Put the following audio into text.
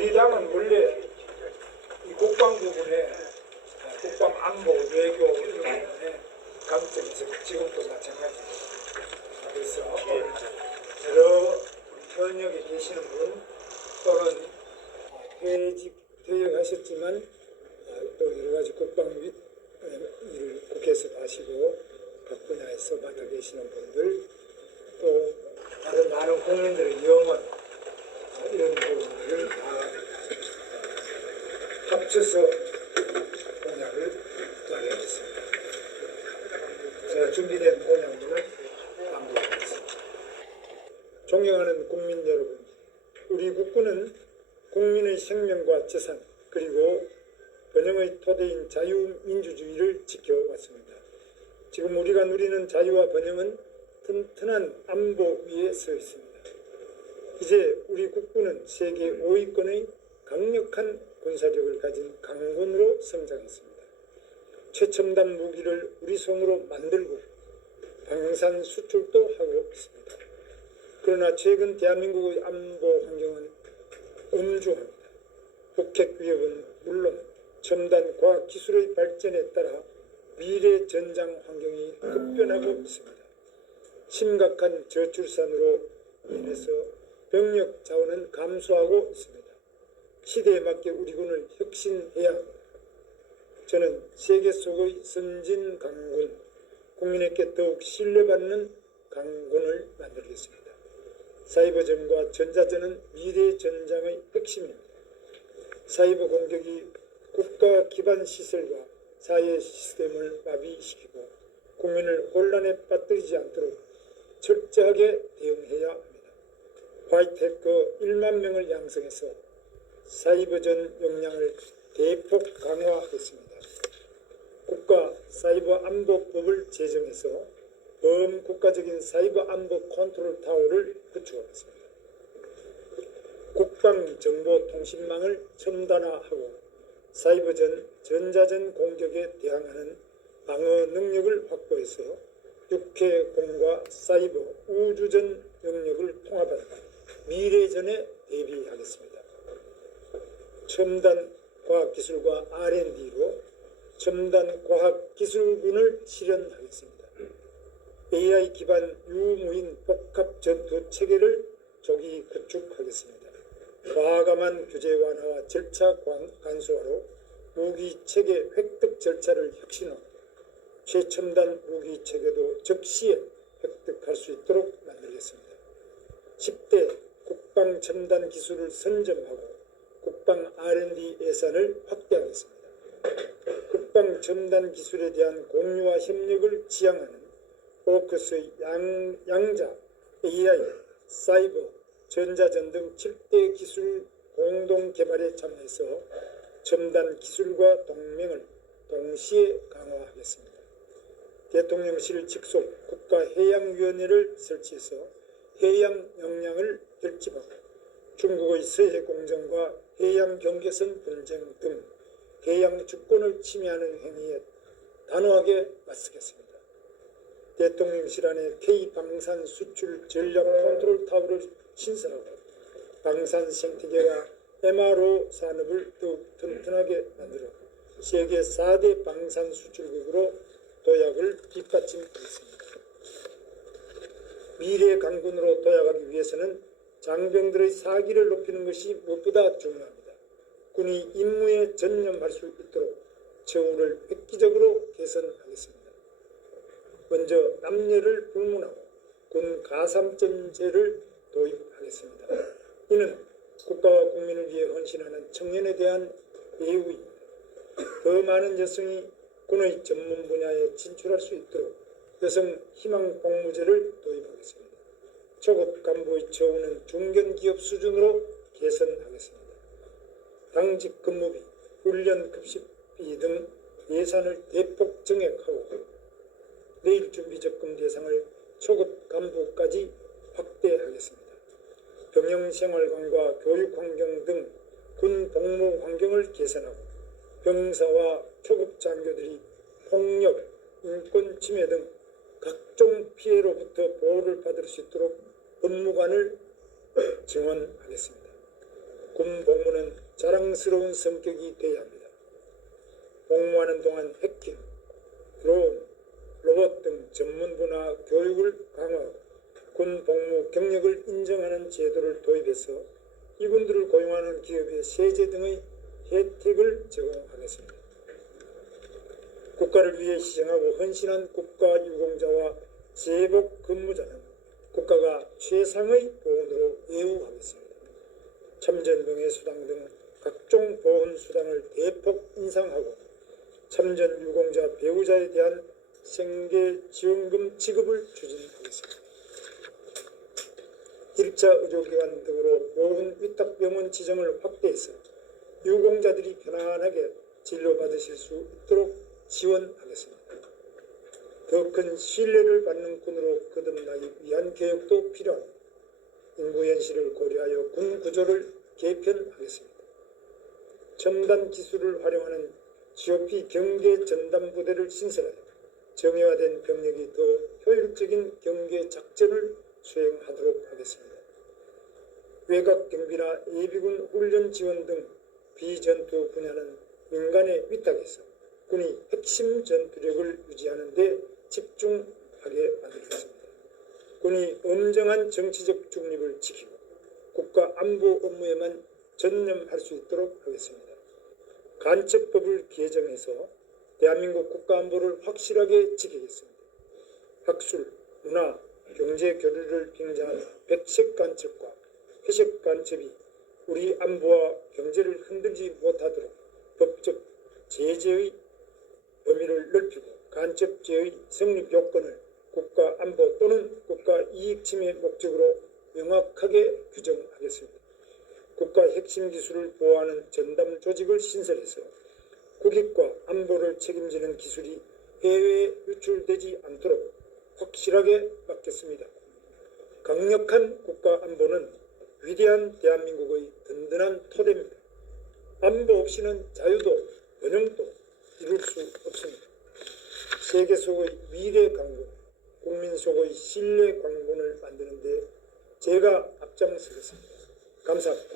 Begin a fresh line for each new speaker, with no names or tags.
우리 당은 원래 이 국방 부분에 아, 국방 안보 외교 이런 부분에 강점이 있어요. 지금도 마찬가지입니다. 그래서 여러 우리 현역에 계시는 분 또는 퇴직 퇴역하셨지만 아, 또 여러 가지 국방 위- 어, 일을 국회에서 하시고 각 분야에서 맡아 계시는 분들 또 다른 많은 국민들의 영혼 아, 이런 부분들을 다 합쳐서 공약을 마련했습니다. 제가 준비된 공약문을 낭독하겠습니다. 존경하는 국민 여러분, 우리 국군은 국민의 생명과 재산 그리고 번영의 토대인 자유민주주의를 지켜왔습니다. 지금 우리가 누리는 자유와 번영은 튼튼한 안보 위에 서 있습니다. 이제 우리 국군은 세계 5위권의 강력한 군사력을 가진 강군으로 성장했습니다. 최첨단 무기를 우리 손으로 만들고 방산 수출도 하고 있습니다. 그러나 최근 대한민국의 안보 환경은 음주합니다. 북핵 위협은 물론 첨단 과학 기술의 발전에 따라 미래 전장 환경이 급변하고 있습니다. 심각한 저출산으로 인해서 병력 자원은 감소하고 있습니다. 시대에 맞게 우리 군을 혁신해야 합니다. 저는 세계 속의 선진 강군, 국민에게 더욱 신뢰받는 강군을 만들겠습니다. 사이버전과 전자전은 미래 전장의 핵심입니다. 사이버 공격이 국가 기반 시설과 사회 시스템을 마비시키고 국민을 혼란에 빠뜨리지 않도록 철저하게 대응해야 합니다. 화이트해커 1만 명을 양성해서 사이버전 역량을 대폭 강화하겠습니다. 국가 사이버 안보법을 제정해서 범국가적인 사이버 안보 컨트롤 타워를 구축하겠습니다. 국방정보통신망을 첨단화하고 사이버전, 전자전 공격에 대항하는 방어 능력을 확보해서 육해공과 사이버, 우주전 영역을 통합하는 미래전에 대비하겠습니다. 첨단 과학기술과 R&D로 첨단 과학기술군을 실현하겠습니다. AI 기반 유무인 복합 전투 체계를 조기 구축하겠습니다. 과감한 규제 완화와 절차 관- 간소화로 무기 체계 획득 절차를 혁신화, 최첨단 무기 체계도 적시에 획득할 수 있도록 만들겠습니다. 10대 국방 첨단 기술을 선점하고 국방 R&D 예산을 확대하겠습니다. 국방 첨단 기술에 대한 공유와 협력을 지향하는 포커스의 양, 양자, AI, 사이버, 전자전 등 7대 기술 공동 개발에 참여해서 첨단 기술과 동맹을 동시에 강화하겠습니다. 대통령실 직속 국가해양위원회를 설치해서 해양 역량을 결집하고 중국의 서해 공정과 해양 경계선 분쟁 등 해양 주권을 침해하는 행위에 단호하게 맞서겠습니다. 대통령실 안에 K 방산 수출 전략 컨트롤 타워를 신설하고 방산 생태계와 MRO 산업을 더욱 튼튼하게 만들어 세계 4대 방산 수출국으로 도약을 뒷받침하겠습니다. 미래 강군으로 도약하기 위해서는 장병들의 사기를 높이는 것이 무엇보다 중요합니다. 군이 임무에 전념할 수 있도록 처우를 획기적으로 개선하겠습니다. 먼저 남녀를 불문하고 군 가삼점제를 도입하겠습니다. 이는 국가와 국민을 위해 헌신하는 청년에 대한 예우입니다. 더 많은 여성이 군의 전문 분야에 진출할 수 있도록 여성 희망 복무제를 도입하겠습니다. 초급 간부의 처우는 중견기업 수준으로 개선하겠습니다. 당직 근무비, 훈련 급식비 등 예산을 대폭 증액하고 내일 준비 적금 대상을 초급 간부까지 확대하겠습니다. 병영 생활관과 교육 환경 등 군 복무 환경을 개선하고 병사와 초급 장교들이 폭력, 인권 침해 등 각종 피해로부터 보호를 받을 수 있도록 법무관을 증원하겠습니다. 군 복무는 자랑스러운 성격이 되어야 합니다. 복무하는 동안 해킹, 드론, 로봇 등 전문 분야 교육을 강화하고 군 복무 경력을 인정하는 제도를 도입해서 이분들을 고용하는 기업의 세제 등의 혜택을 제공하겠습니다. 국가를 위해 희생하고 헌신한 국가 유공자와 제복 근무자는 국가가 최상의 보훈으로 예우하겠습니다. 참전 명예수당 등 각종 보훈 수당을 대폭 인상하고 참전 유공자 배우자에 대한 생계 지원금 지급을 추진하겠습니다. 1차 의료기관 등으로 보훈 위탁병원 지정을 확대해서 유공자들이 편안하게 진료받으실 수 있도록 지원하겠습니다. 더 큰 신뢰를 받는 군으로 거듭나기 위한 개혁도 필요합니다. 인구 현실을 고려하여 군 구조를 개편하겠습니다. 첨단 기술을 활용하는 GOP 경계 전담 부대를 신설하여 정예화된 병력이 더 효율적인 경계 작전을 수행하도록 하겠습니다. 외곽 경비나 예비군 훈련 지원 등 비전투 분야는 민간에 위탁해서 군이 핵심 전투력을 유지하는 데 집중하게 만들겠습니다. 군이 엄정한 정치적 중립을 지키고 국가 안보 업무에만 전념할 수 있도록 하겠습니다. 간첩법을 개정해서 대한민국 국가 안보를 확실하게 지키겠습니다. 학술, 문화, 경제 교류를 빙자한 백색 간첩과 회색 간첩이 우리 안보와 경제를 흔들지 못하도록 법적 제재의 범위를 넓히고 간첩죄의 성립 요건을 국가 안보 또는 국가 이익 침해 목적으로 명확하게 규정하겠습니다. 국가 핵심 기술을 보호하는 전담 조직을 신설해서 국익과 안보를 책임지는 기술이 해외에 유출되지 않도록 확실하게 막겠습니다. 강력한 국가 안보는 위대한 대한민국의 든든한 토대입니다. 안보 없이는 자유도 번영도 이룰 수 없습니다. 세계 속의 미래 강군, 국민 속의 신뢰 강군을 만드는 데 제가 앞장서겠습니다. 감사합니다.